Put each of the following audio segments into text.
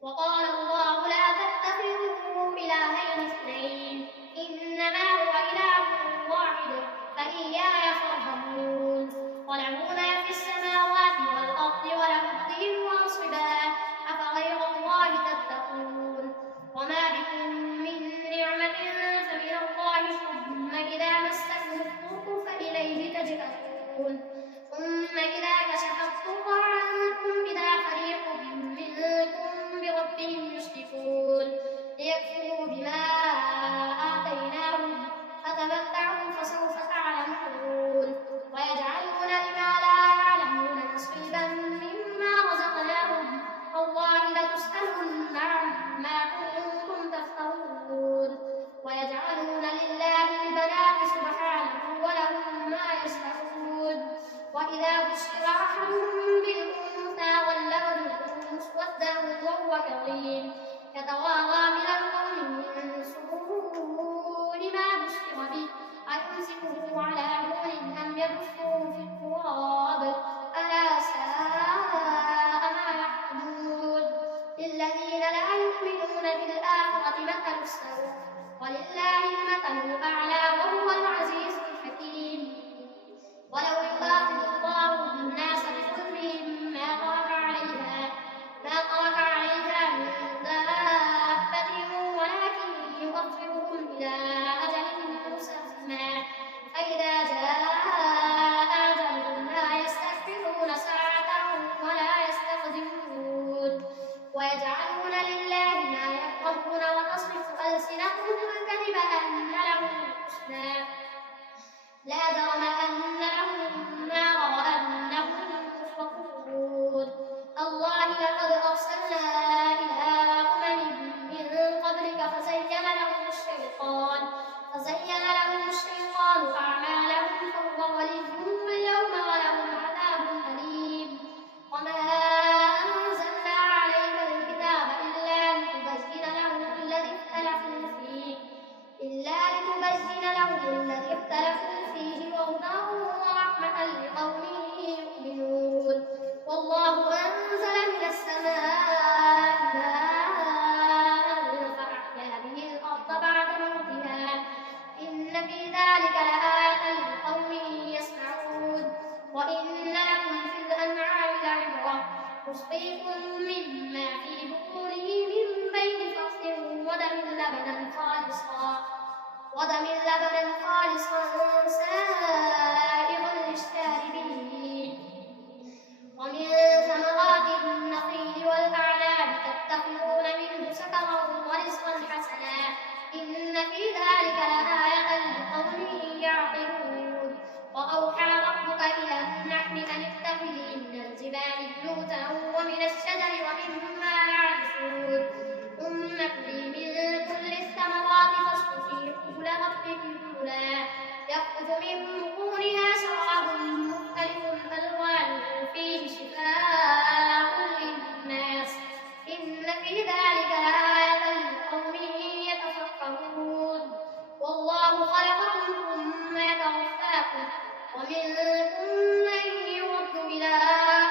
وقال الله لا تتخذوا إلهين اثنين إنما هو إله واحد فإياي فارهبون وله ما في السماوات والأرض وله الدين واصبا أفغير الله تتقون وما بكم من نعمة فمن الله ثم إذا مسكم الضر فإليه تجأرون ثم إذا كشف الضر عنكم إذا فريق منكم بربهم يشركون ليكفروا بما آتيناهم فتمتعوا فسوف تعلمون ويجعلون لما لا يعلمون نصيبا مما رزقناهم والله لتسألن عما كنتم تفترون ويجعلون لله البنات سبحانه ولهم ما يشاءون وإذا بشر أحدهم بالأنثى ظل وجهه مسودا وهو كظيم يتوارى من القوم من سوء ما بشر به أيمسكه على هون أم يدسه في التراب ألا ساء ما يحكمون للذين لا يؤمنون بالآخرة مثل السوء ولله المثل الأعلى وهو العزيز الحكيم ولو يؤاخذ الله الناس بظلمهم ما ترك عليها من دابة ولكن يؤخرهم إلى أجل مسمى فإذا جاء أجلهم لا يستأخرون ساعة ولا يستقدمون ويجعلون لله ما يكرهون وتصرف ألسنتهم الكذب أن لهم الحسنى لا جرم أن لهم النار وأنهم مفرطون الله لقد أرسلنا إلى أمم من قبلك فزين لهم الشيطان أعمالهم فهو وليهم اليوم ولهم عذاب أليم وما أنزلنا عليك الكتاب إلا لتبين لهم الذي اختلفوا فيه وهدى ورحمة لقوم يؤمنون والله أنزل من السماء ماء فأحيا به الأرض بعد موتها إن في ذلك لآية لقوم يسمعون وإن لكم في الأنعام لعبرة نسقيكم مما في بطونه من بين فرث ودم لبنا خالصا سائغا للشاربين ومن ثمرات النخيل والأعناب تتخذون منه سكرا ورزقا حسنا إن في ذلك لآية لقوم يعقلون وأوحى ربك إلى النحل أن اتخذي من الجبال بيوتا ومن الشجر ومما يعرشون ثم كلي من كل الثمرات فاسلكي سبل ربك ذللا يخرج من بطونها شراب مختلف ألوانه فيه شفاء للناس إن في ذلك لآية لقوم يتفكرون والله خلقكم ثم يتوفاكم ومنكم من يرد إلى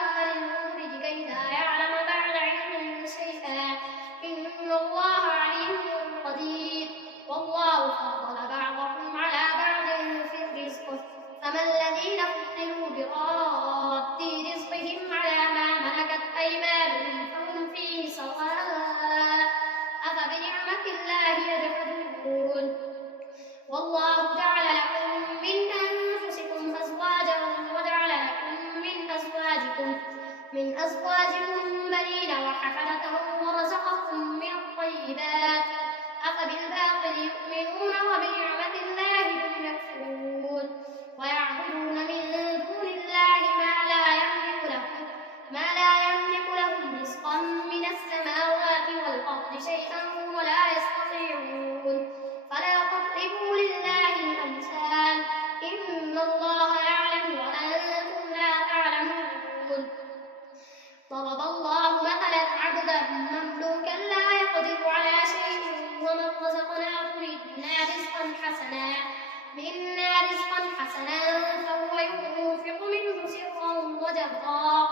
أرذل العمر كي لا يعلم بعد علم شيئا إن الله عليم قدير والله فضل بعضكم على بعض في الرزق فما الذين فضلوا براد رزقهم على ما ملكت أيمانهم فهم فيه سواء أفبنعمة الله يجحدون والله جعل لكم من أنفسكم أزواجا وجعل لكم من أزواجكم بنين وحفدة ورزقكم من الطيبات أفبالباطل يؤمنون وبنعمة الله هم يكفرون ويعبدون من دون الله ما لا يملك لهم رزقا من السماوات والأرض شيئا ولا يستطيعون فلا تضربوا لله الأمثال إن الله يعلم وأنتم لا تعلمون ضرب الله مثلا عبدا مملوكا لا يقدر على شيء ومن رزقناه منا رزقا حسنا فهو ينفق منه سرا وجهرا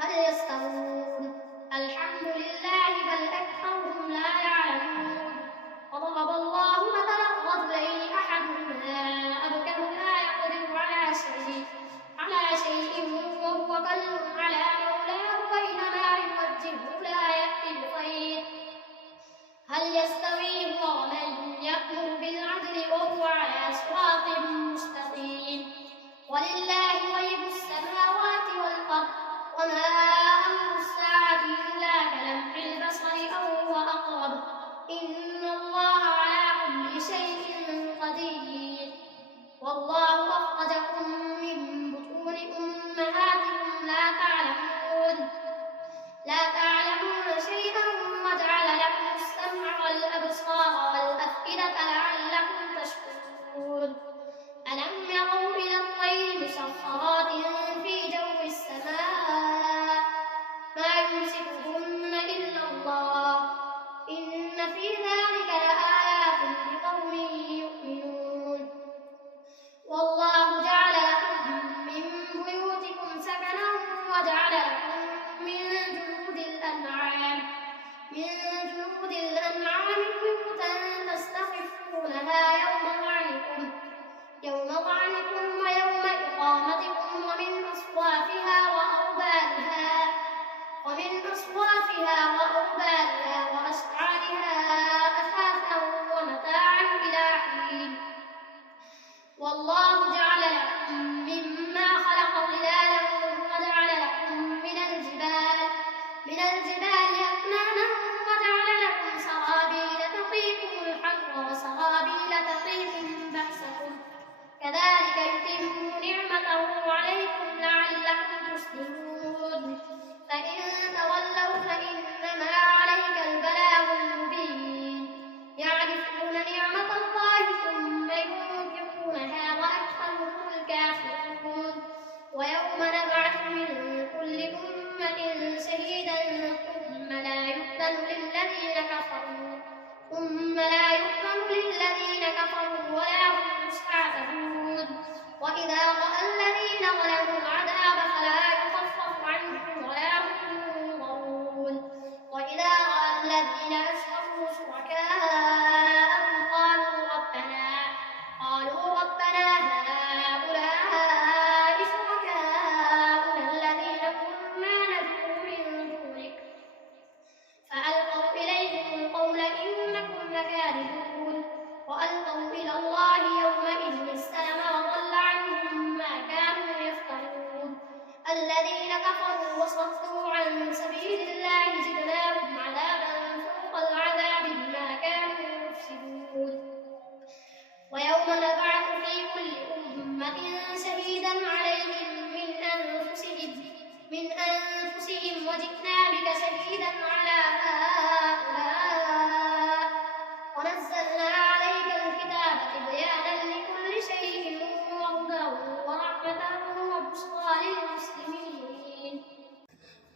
هل يستوون الحمد لله بل الذين كفروا ولا هم يستعتبون وإذا رأى الذين ظلموا العذاب فلا يخفف عنهم ولا هم ينظرون وإذا رأى الذين أشركوا شركاءهم قالوا ربنا هؤلاء شركاؤنا الذين كنا ندعو من دونك فألقوا إليهم القول إنكم لكاذبون وألقوا إلى الله يومئذ السلم وضل عنهم ما كانوا يفترون الذين كفروا وصدوا عن سبيل الله زدناهم عذابا فوق العذاب بما كانوا يفسدون ويوم نبعث في كل أمة شهيدا عليهم من أنفسهم وجئنا بك شهيدا على هؤلاء ونزلنا عليك الكتاب تبيانا لكل شيء وهدى ورحمة وبشرى للمسلمين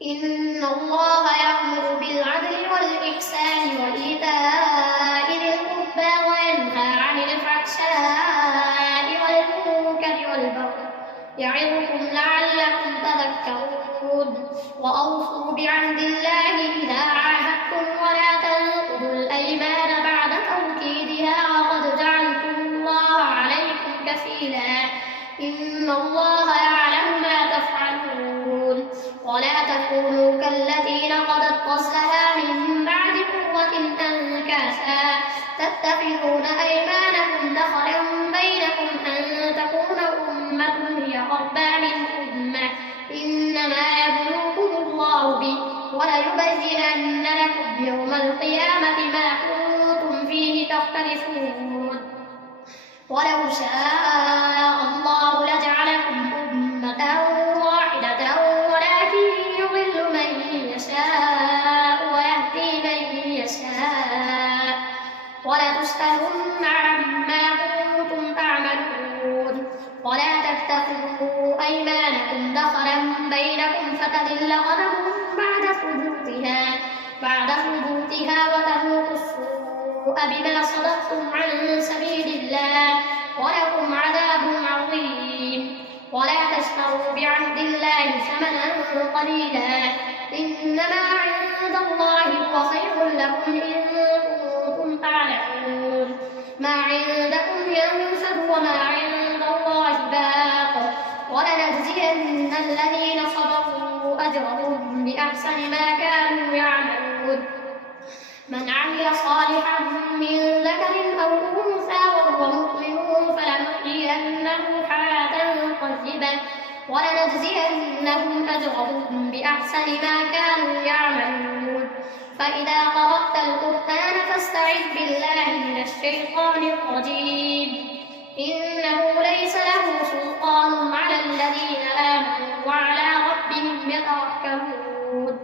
إن الله يأمر بالعدل والإحسان وإيتاء ذي القربى وينهى عن الفحشاء والمنكر والبغي يعظكم لعلكم تذكرون وأوفوا بعهد الله إذا عاهدتم ولا تنقضوا الأيمان بعد توكيدها وقد جعلتم الله عليكم كفيلا إن الله يعلم ما تفعلون ولا تكونوا كالتي نقضت غزلها من بعد قوة أنكاثا تتخذون أيمانكم دخلا بينكم أن تكون أمة هي أربى من أمة إنما يبلوكم الله به وليبينن لكم يوم القيامة ما كنتم فيه تختلفون ولو شاء الله لجعلكم أمة واحدة ولكن يضل من يشاء ويهدي من يشاء ولتسألن عما كنتم تعملون ولا تتخذوا أيمانكم دخلا بينكم فتذل قدم بعد ثبوتها وتذوقوا السوء بما صددتم عن سبيل الله ولكم عذاب عظيم ولا تشتروا بعهد الله ثمنا قليلا إنما عند الله هو خير لكم إن كنتم تعلمون ما عندكم ينفد وما عند الله باق ولنجزين الذين صبروا أجرهم بأحسن ما كانوا يعملون من عمل صالحا من ذكر أو أنثى وهو مؤمن فلنحيينه حياة طيبة ولنجزينهم أجرهم بأحسن ما كانوا يعملون فإذا قرأت القرآن فاستعذ بالله من الشيطان الرجيم إنه ليس له سلطان على الذين آمنوا وعلى ربهم يتوكلون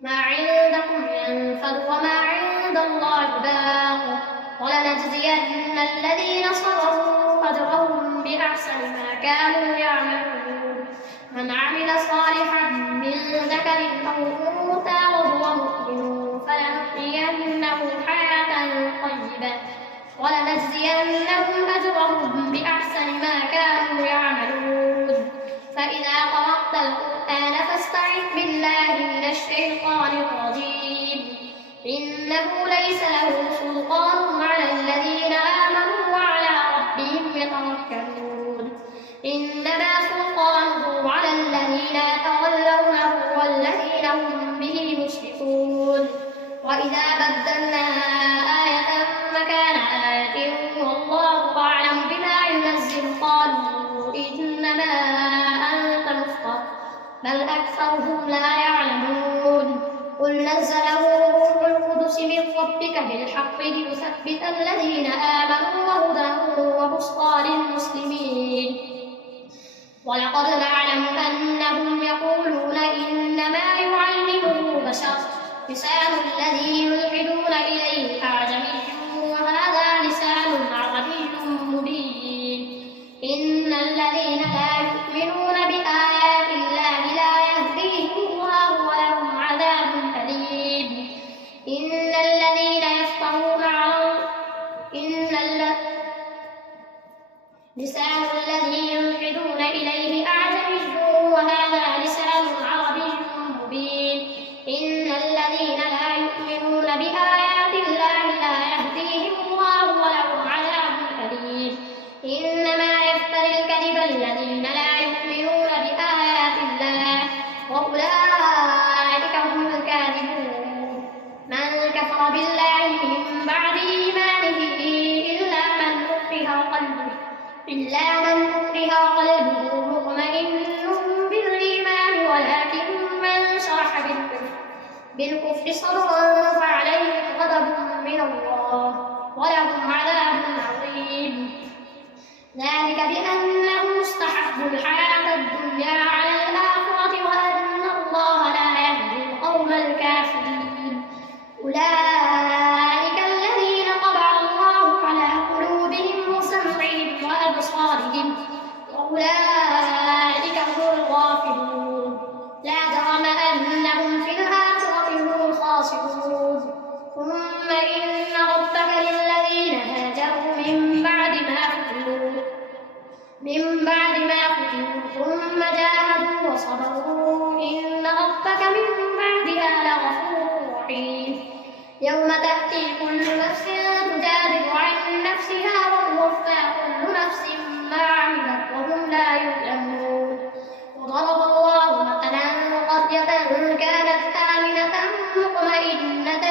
ما عندكم ينفد وما عند الله باق ولنجزين الذين صبروا أجرهم بأحسن ما كانوا يعملون من عمل صالحا من ذكر أو أنثى وهو مؤمن فلنحيينه حياة طيبة ولنجزينهم أجرهم بأحسن ما كانوا يعملون فإذا قرأت القرآن فاستعذ بالله من الشيطان الرجيم إنه ليس له سلطان على الذين آمنوا وعلى ربهم يتوكلون إنما سلطانه على الذين يتولونه والذين هم به مشركون وإذا بدلنا آية مكان آية والله أعلم بما ينزل قالوا إنما أنت مفتر بل أكثرهم لا يعلمون قل نزله روح القدس من ربك بالحق ليثبت الذين آمنوا وهدى وبشرى للمسلمين ولقد نعلم أنهم يقولون إنما يعلمه بشر لسان الذي يلحدون إليه أعجمي وهذا لسان عربي مبين إن الذين لا يؤمنون بآيات الله لا يهديهم الله ولهم عذاب أليم إن لسان الذي يلحدون إليه أعجمي وهذا لسان عربي مبين إن الذين لا يؤمنون بآيات الله لا يهديهم الله ولهم عذاب أليم إنما يفتري الكذب الذين لا يؤمنون بآيات الله وأولئك هم الكاذبون من كفر بالله من بعد إيمانه إلا من أكره قلبه مطمئن بالإيمان ولكن من شرح بالكفر صدرا فعليهم غضب من الله ولهم عذاب عظيم ذلك بأنهم استحبوا الحياة الدنيا على الآخرة وأن الله لا يهدي القوم الكافرين أولئك الذين طبع الله على قلوبهم وسمعهم وأبصارهم وأولئك هم الغافلون لا جرم أنهم في الآخرة هم الخاسرون ثم إن ربك للذين هاجروا من بعد ما فتنوا ثم جاهدوا وصبروا إن ربك من بعدها لغفور رحيم يوم تأتي كل نفس تجادل عن نفسها وتوفى كل نفس ما عملت وهم لا يظلمون وضرب الله مثلا قرية كانت آمنة مطمئنة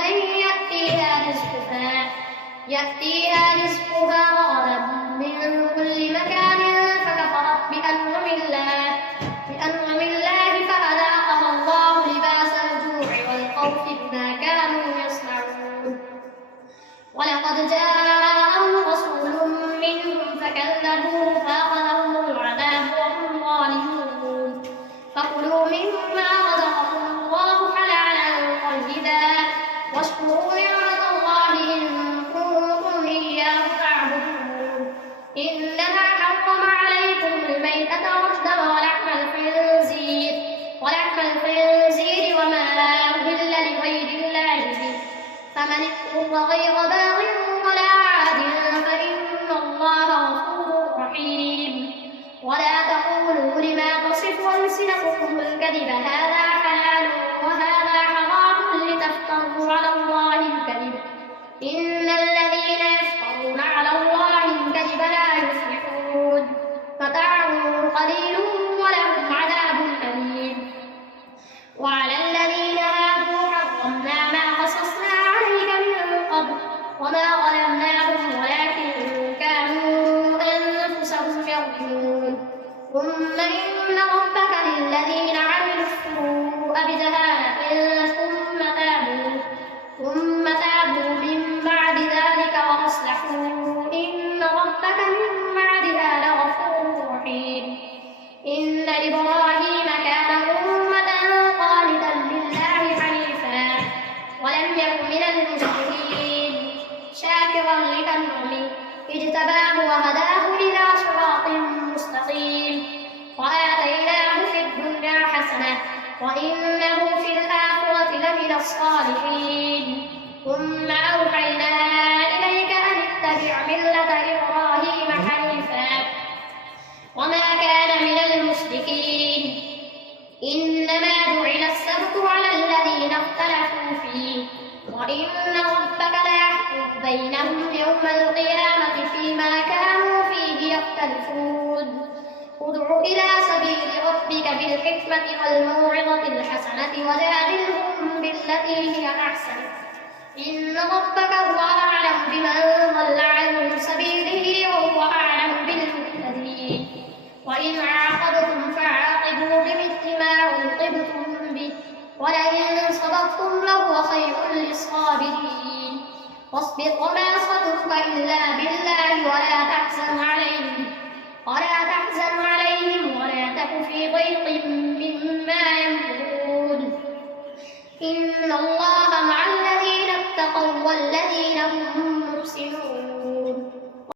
يأتيها رزقها رغدا من كل مكان فكفرت بأنعم الله فأذاقها الله لباس الجوع والخوف بما كانوا يصنعون ولقد جاءهم رسول منهم فكذبوه فأخذهم العذاب وهم ظالمون فكلوا مما رزقكم الله حلالا طيبا واشكروا نعمة الله إن كنتم إياه تعبدون إنما حرم عليكم الميتة والدم ولحم الخنزير وما أهل لغير الله به فمن اضطر غير باغ ولا عاد فإن الله غفور رحيم ولا تقولوا لما تصف ألسنتكم الكذب هذا حلال وهذا حرام لتفتروا على الله الكذب إن الذين يفترون على الله الكذب لا يفلحون متاع قليل ولهم عذاب أليم وعلى الذين هادوا حرمنا ما قصصنا عليك من قبل وما ظلمناهم ولكن كانوا أنفسهم يظلمون ثم إن ربك للذين عملوا السوء بجهالة ثم تابوا من بعد ذلك وأصلحوا إن ربك من بعدها لغفور رحيم إن إبراهيم كان أمة قانتا لله حنيفا ولم يك من المشركين شاكرا لأنعمه اجتباه وهداه إلى صراط مستقيم وآتيناه في الدنيا حسنة وإنه في الآخرة لمن الصالحين ثم أوحينا إليك أن اتبع ملة إبراهيم حنيفا وما كان من المشركين إنما جعل السبت على الذين اختلفوا فيه وإن ربك ليحكم بينهم يوم القيامة فيما كانوا فيه يختلفون ادع إلى سبيل ربك بالحكمة والموعظة الحسنة وجادلهم بالتي هي أحسن إن ربك هو أعلم بمن ضل عن سبيله وهو أعلم بالمهتدين وإن عاقبتم فعاقبوا بمثل ما عوقبتم به ولئن صبرتم لهو خير للصابرين واصبر وما صبرك إلا بالله ولا تحزن عليهم ولا تك في ضيق مما يمكرون إن الله مع الذين اتقوا والذين هم محسنون